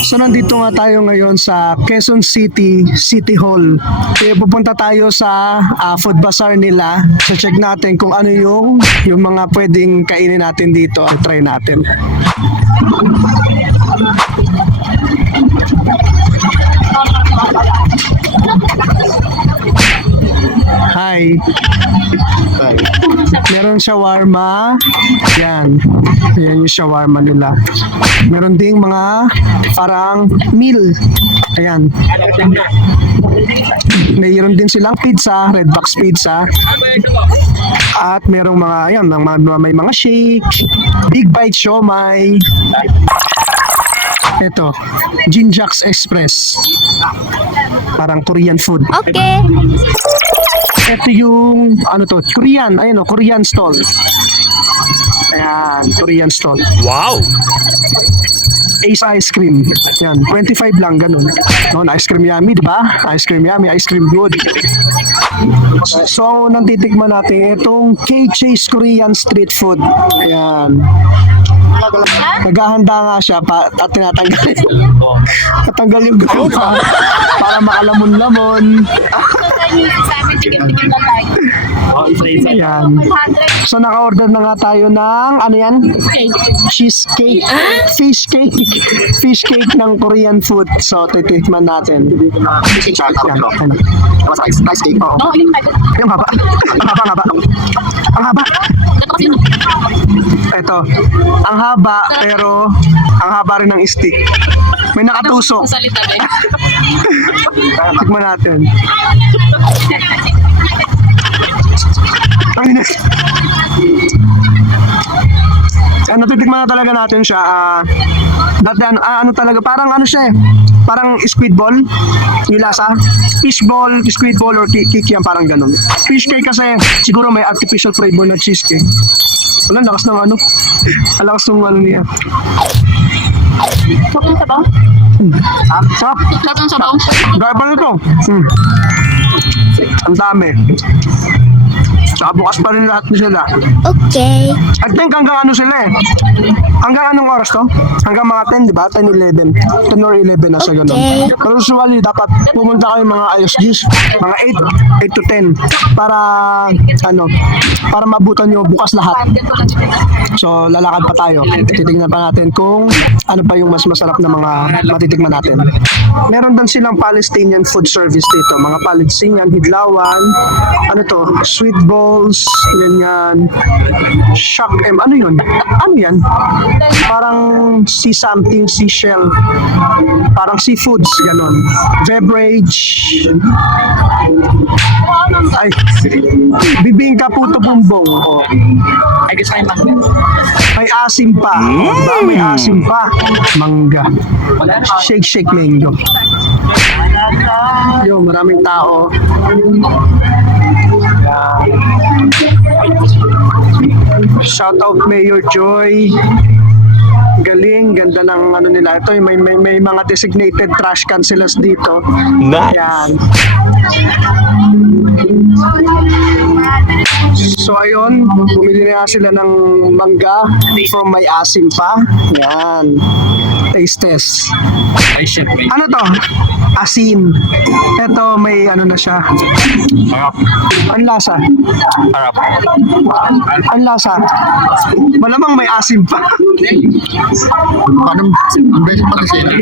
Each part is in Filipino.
So nandito nga tayo ngayon sa Quezon City, City Hall. Kaya pupunta tayo sa food bazaar nila. So check natin kung ano yung mga pwedeng kainin natin dito. Try natin. Hi. Meron shawarma. Yan. Yan yung shawarma nila. Meron ding mga parang meal. Ayan. Mayroon din silang pizza, Red Box Pizza. At merong mga, ayan, may mga shake, Big Bite Siomai. Ito, Jinjax Express. Parang Korean food. Okay. Ito yung, ano to, Korean, ayun o, Korean stall. Ayan, Korean stall. Wow! Ace Ice Cream. Yan, 25 lang, ganun. No, Ice Cream Yummy, di ba? Ice Cream Yummy, Ice Cream Good. So, ang unang titikman natin, itong K-Chase Korean Street Food. Ayan. Naghahanda nga siya at tinatanggal. Tatanggal yung goma para makalamon-lamon. Ayan. So, naka-order na nga tayo ng, ano yan? Cheesecake. Fish cake. Fish cake ng Korean food. So, titikman natin. Yan. Rice cake. Oo. Yung haba. Ang haba. Ang haba. Ito. Ang haba, pero ang haba rin ng stick. May nakatusok. Tikman natin. Ang inis. Natitikman na talaga natin siya. Dati ano talaga, parang ano siya eh. Parang squid ball. Yung lasa. Fish ball, squid ball, or kikiam, parang ganun. Fish cake kasi, siguro may artificial flavor na cheesecake. Wala, lakas ng ano. Lakas ng ano niya. Sakong sabaw? Sarap. Sakong sabaw? Dahil pa nito. Ang dami. Saka bukas pa rin lahat sila. Okay. I think hanggang ano sila eh. Hanggang anong oras to? Hanggang mga 10, di ba? 10, 11. 10 or 11 na siya ganun. Okay. Pero usually, dapat pumunta kayo mga ISGs, mga 8 to 10. Para, ano, para mabutan nyo bukas lahat. So, lalakad pa tayo. Titignan pa natin kung ano pa yung mas masarap na mga matitigman natin. Meron din silang Palestinian food service dito. Mga Palestinian, hidlawan, ano to, sweet balls, ganyan. Shock M, ano yun? Ano yan? Parang sea something, seashell. Parang seafoods, ganon. Beverage. Ay, bibingka puto bumbong. Oh. I guess I'm May asim pa. Diba? May asim pa. Mangga. Shake mango. Yo, maraming tao. Shout out Mayor Joy. Galing, ganda ng ano nila. Ito, may mga designated trash can sila dito. Nice. Yan. So ayun, bumili na sila ng mangga from may asim pa. Yan. Taste test. I should make Ano to? Asin. Ito may ano na siya. Ang lasa. harap. Ang lasa. Malamang may asim pa. Parang ang beses pa kasi na.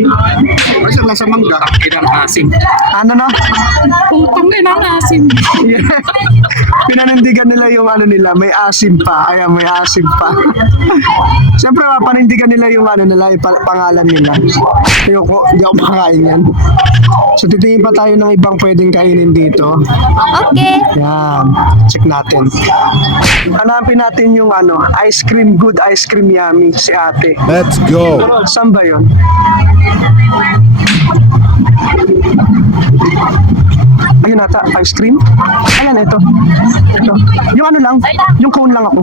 Kasi lasa mangga. Kinang asim. Ano na? Kung inang asim. Yeah. Pinanindigan nila yung ano nila, may asim pa. Ayan, may asim pa. Siyempre, panindigan nila yung ano nila, yung pangalan nila. Hindi ako makakain yan. So, titingin pa tayo ng ibang pwedeng kainin dito. Okay. Yan. Check natin. Hanapin natin yung ano, ice cream good, ice cream yummy, si ate. Let's go. Saan ba yun? Ayun ata, ice cream. Ayan, ito. Ito. Yung ano lang, yung cone lang ako.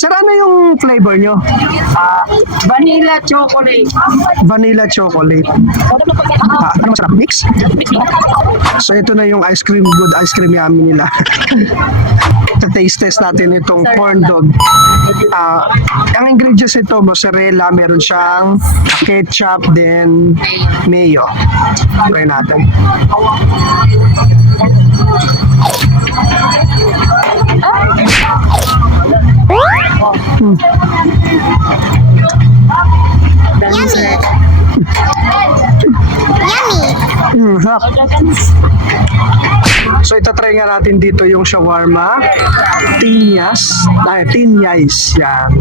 Sir, ano yung flavor nyo? Vanilla chocolate. Vanilla chocolate. Ano masarap? Mix? So, ito na yung ice cream, good ice cream yummy nila. Taste test natin itong corn dog. Ang ingredients ito, mozzarella, meron siyang ketchup, then mayo. Try natin. Sarap. So itatry nga natin dito yung shawarma tinyas, tinyais yan,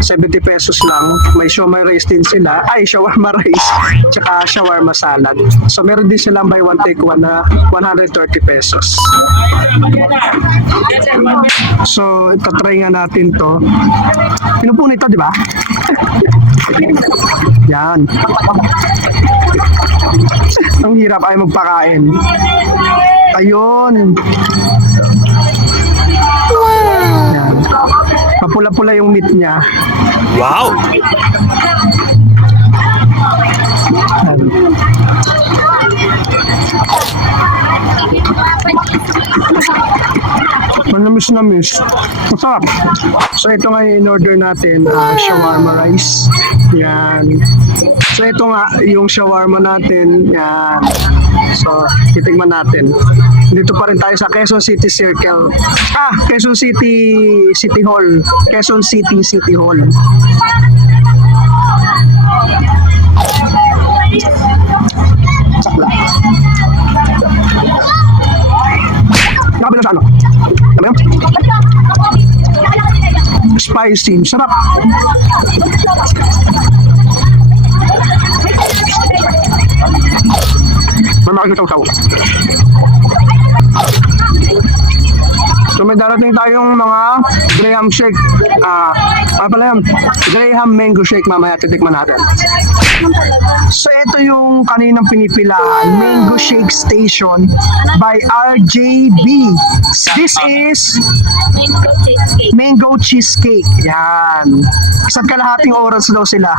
70 pesos lang. May siomai rice din sila, shawarma rice tsaka shawarma salad. So meron din silang buy one take one na 130 pesos. So itatry nga natin to. Pinupunit to, di ba? Yan. Ang hirap ay magpakain. Ayun. Yan. Mapula-pula yung meat niya. Wow! Yan. Manamis na miss. Masarap. So ito nga yung in-order natin, shawarma rice. Yan. So ito nga yung shawarma natin. Yan. So titigman natin. Dito pa rin tayo sa Quezon City Circle. Quezon City Hall. Quezon City City Hall. Sakla. Nakapila sa ano? Ano yun? Spicy. Sarap. May makikitaw-taw. So may darating tayong mga Graham shake. Ano pala yan? Graham mango shake, mamaya titikman natin. So ito yung kaninang pinipilaan, Mango Shake Station by RJB. This is Mango Cheesecake. Yan. Isa't kalahating oras daw sila.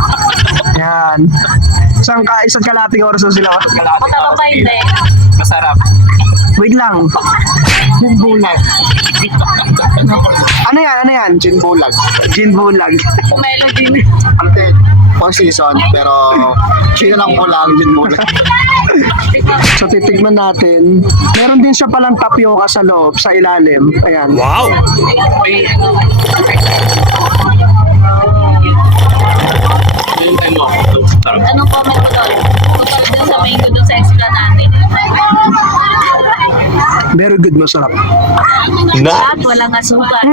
Yan. Isa't kalahating oras daw sila. Masarap. Wait lang. Gin bulag. Ano yan? Ano yan? Gin bulag. Gin bulag. Ante, all season, pero gin lang po lang, gin bulag. So titigman natin. Meron din siya palang tapioca sa loob, sa ilalim. Ayan. Wow! Anong comment mo doon? Tungkol dun sa mango dun sa extra natin. Very good, masarap. At walang asukal.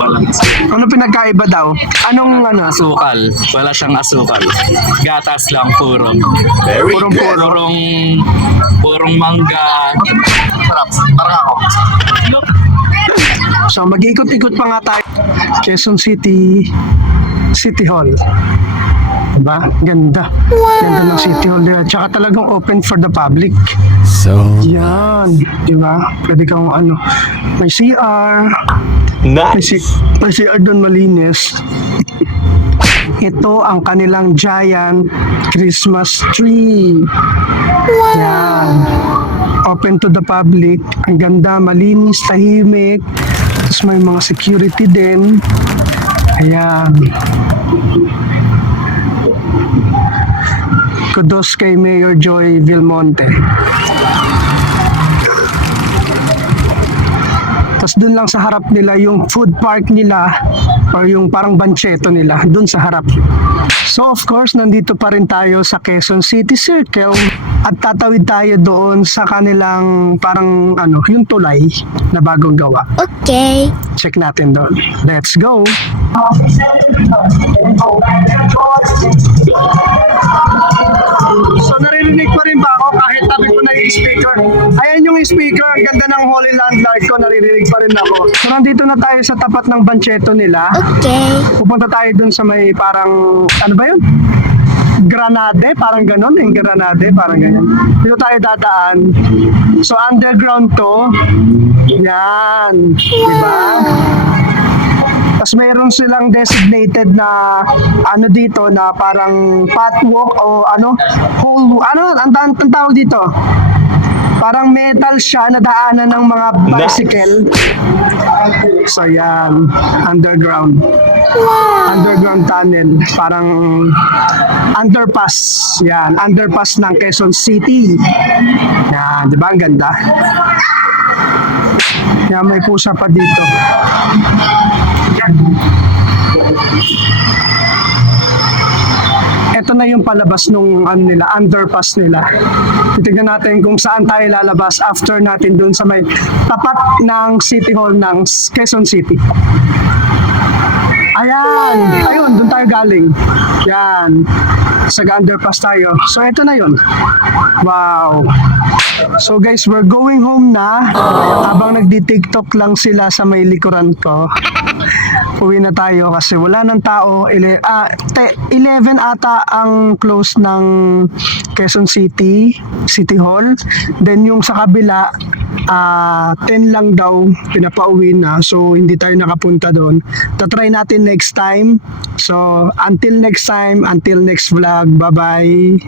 Walang Ano pinagkaiba daw? Anong ano? asukal. Wala siyang asukal. Gatas lang puro. Very Purong good. puro. Purong mangga. Sarap. Parang ako. So mag-iikot-ikot pa nga tayo. Quezon City City Hall. Diba? Ganda. Ganda ng City Hall nila. Tsaka talagang open for the public. So Yan. Diba? Pwede kang ano. May CR. nice. May CR doon malinis. Ito ang kanilang giant Christmas tree. Yan. Open to the public. Ang ganda, malinis, tahimik. Tapos may mga security din. Ayan. Kudos kay Mayor Joy Vilmonte. Tapos dun lang sa harap nila yung food park nila or yung parang bancheto nila dun sa harap. So of course, nandito pa rin tayo sa Quezon City Circle at tatawid tayo doon sa kanilang parang ano, yung tulay na bagong gawa. Okay. Check natin doon. Let's go! So naririnig pa rin ba ako kahit tabi ko na yung speaker? Ayan yung speaker, ang ganda ng Holy Landlord ko, naririnig pa rin ako. So nandito na tayo sa tapat ng bancheto nila. Okay. Pupunta tayo dun sa may parang, ano ba yun? Granade, parang ganon, yung Granade, parang ganyan. Dito tayo dadaan. So underground to. Yan. Diba? Tapos mayroon silang designated na ano dito na parang pathwalk o ano, ang tawag dito? Parang metal siya na daanan ng mga bicycle. So yan, underground. Underground tunnel. Parang underpass. Yan, underpass ng Quezon City. Yan, di ba? Ang ganda. Yan, may pusa pa dito. Ito na yung palabas nung underpass nila. Titignan natin kung saan tayo lalabas after natin dun sa may tapat ng City Hall ng Quezon City. Ayan! Ayun, dun tayo galing. Yan. Sa underpass tayo. So, ito na yun. Wow! So guys, we're going home na. Habang nagdi-TikTok lang sila sa may likuran ko. Uwi na tayo kasi wala ng tao. 11 ata ang close ng Quezon City Hall. Then yung sa kabila 10 lang daw pinapauwi na. So hindi tayo nakapunta doon. Tatry natin next time. So until next time, until next vlog. Bye-bye.